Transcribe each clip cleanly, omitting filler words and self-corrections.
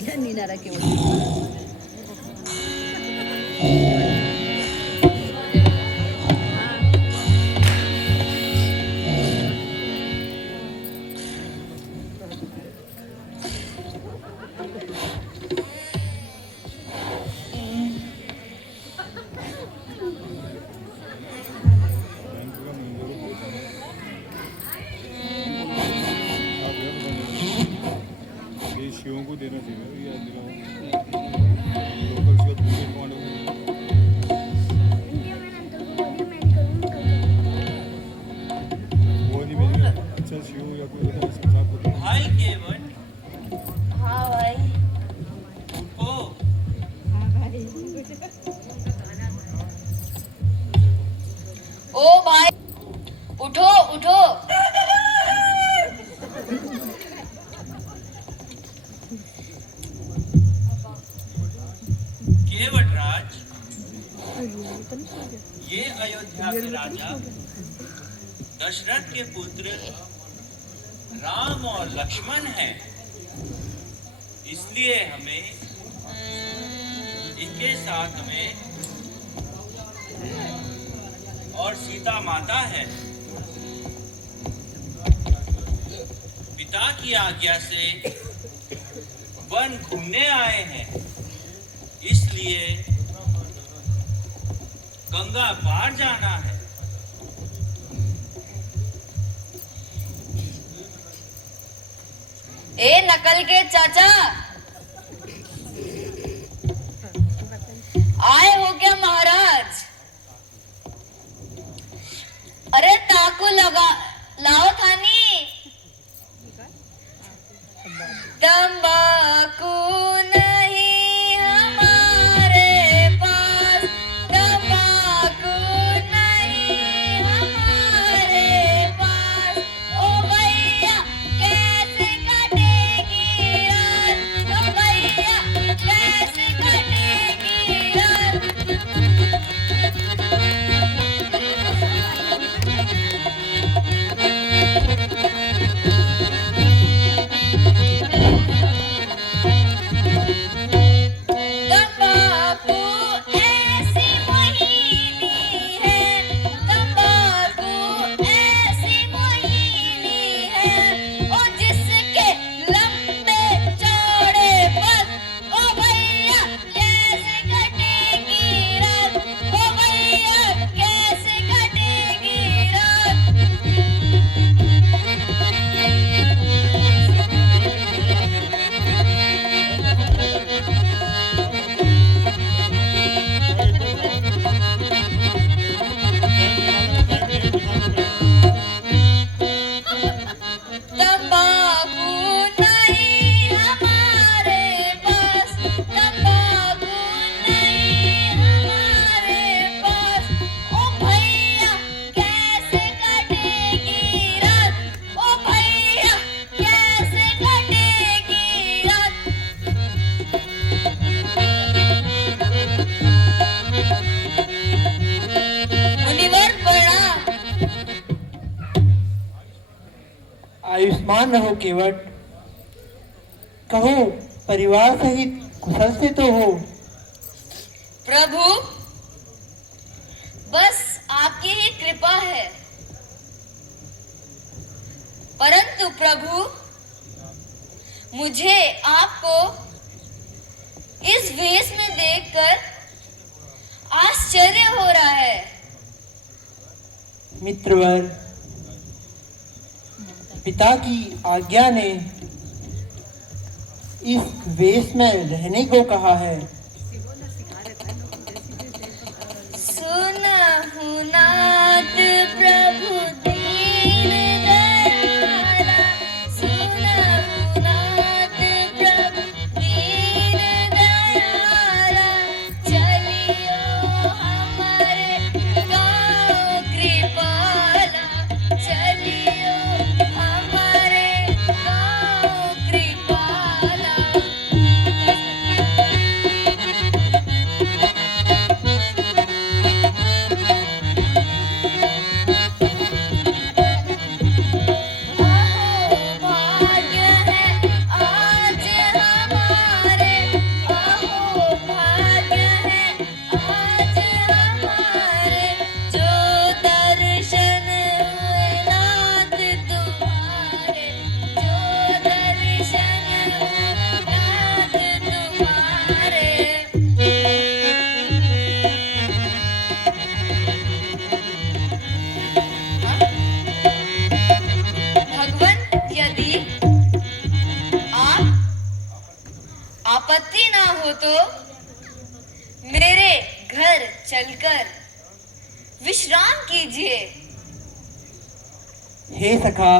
नीना रखे शिवों को देना चाहिए या लोकल से पूरे वो नहीं भेजेंगे अच्छा शिव या कोई होता है इसके साथ भाई केवट। हाँ भाई। ओ ओ भाई उठो उठो। केवट राज, ये अयोध्या के राजा दशरथ के पुत्र राम और लक्ष्मण हैं, इसलिए हमें इनके साथ हमें और सीता माता है। पिता की आज्ञा से वन घूमने आए हैं, इसलिए गंगा पार जाना है। ए नकल के चाचा, आए हो क्या महाराज? अरे ताकू लगा लाओ थानी। तंबाकू नहीं हमारे पास, तंबाकू नहीं हमारे पास। ओ भैया कैसे कटेगी रात, ओ भैया कैसे कटेगी रात। तंबाकू ऐसी मोहिनी है, तंबाकू ऐसी मोहिनी है, ओ जिसके लंबे चौड़े पग, ओ भैया कैसे कटेगी रात, ओ भैया कैसे कटेगी रात। तंबाकू नहीं हमारे पास, तंबाकू नहीं हमारे पास। ओ भैया कैसे कटेगी रात, ओ भैया कैसे कटेगी रात। मुनिवर प्रणाम। आयुष्मान रहो केवट। कहो परिवार सहित कुशल से तो हो? प्रभु बस आपकी ही कृपा है। परंतु प्रभु मुझे आपको इस वेश में देखकर आश्चर्य हो रहा है। मित्रवर, पिता की आज्ञा ने इस वेश में रहने को कहा है। सुनहु नाथ प्रभु दीन दयाला, सुनहु नाथ प्रभु दीन दयाला। चलियो हमारे गाँव कृपाला, चलियो हमारे गाँव कृपाला। आपत्ति ना हो तो मेरे घर चलकर विश्राम कीजिए। हे सखा,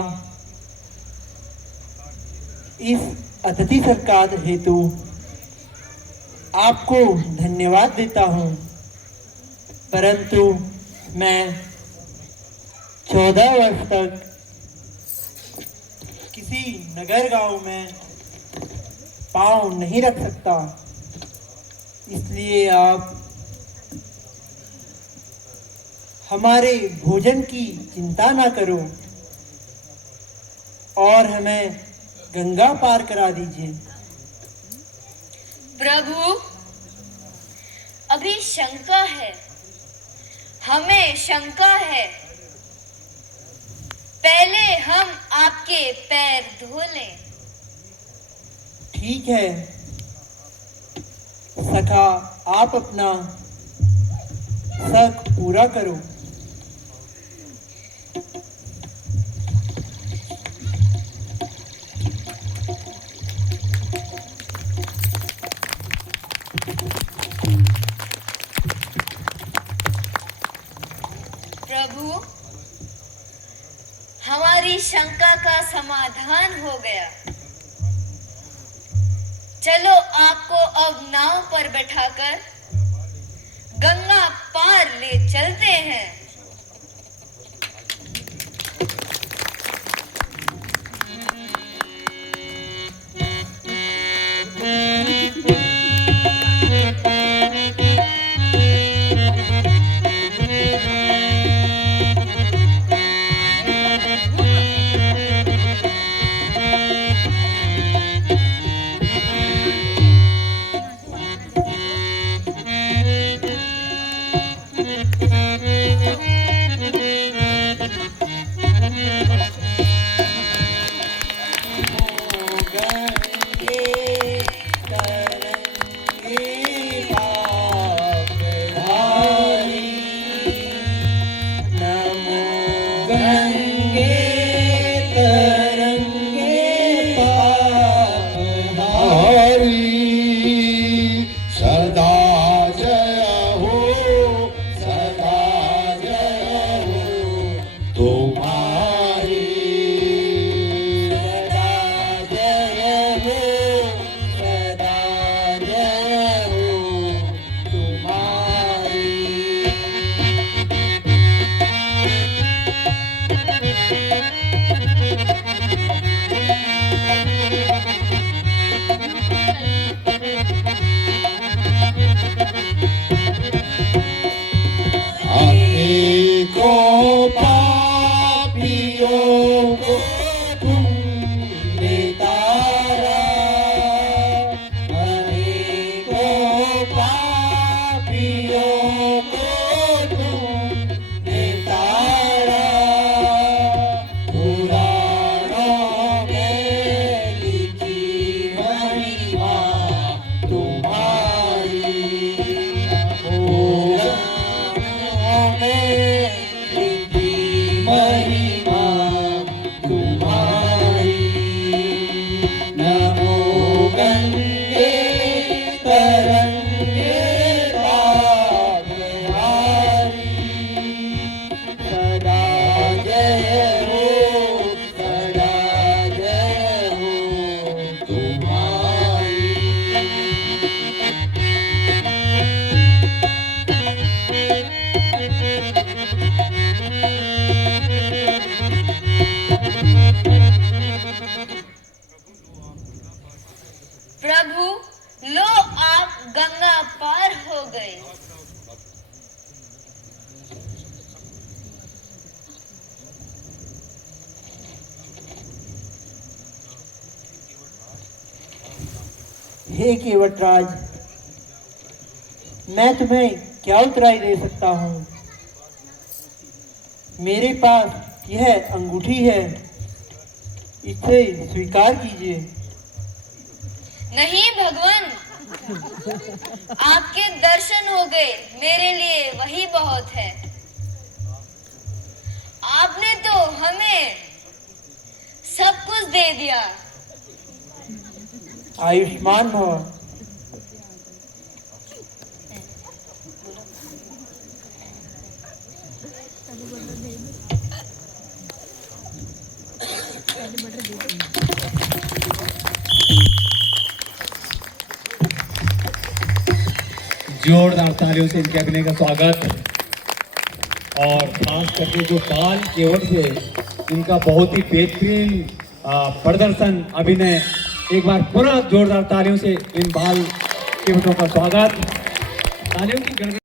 इस अतिथि सत्कार हेतु आपको धन्यवाद देता हूँ, परंतु मैं 14 वर्ष तक किसी नगर गांव में पाँव नहीं रख सकता। इसलिए आप हमारे भोजन की चिंता ना करो और हमें गंगा पार करा दीजिए। प्रभु, अभी शंका है, हमें शंका है। पहले हम आपके पैर धो लें। ठीक है सखा, आप अपना शक पूरा करो। प्रभु, हमारी शंका का समाधान हो गया। चलो आपको अब नाव पर बैठाकर गंगा पार ले चलते हैं। प्रभु, लो आप गंगा पार हो गए। हे केवटराज, मैं तुम्हें क्या उत्तराई दे सकता हूँ। मेरे पास यह अंगूठी है, इसे स्वीकार कीजिए। नहीं भगवान, आपके दर्शन हो गए, मेरे लिए वही बहुत है। आपने तो हमें सब कुछ दे दिया। आयुष्मान भव। जोरदार तालियों से इनके अभिनय का स्वागत। और खास करके जो बाल केवट थे, इनका बहुत ही बेहतरीन प्रदर्शन, अभिनय। एक बार पूरा जोरदार तालियों से इन बाल केवटों का स्वागत। तालियों की गड़गड़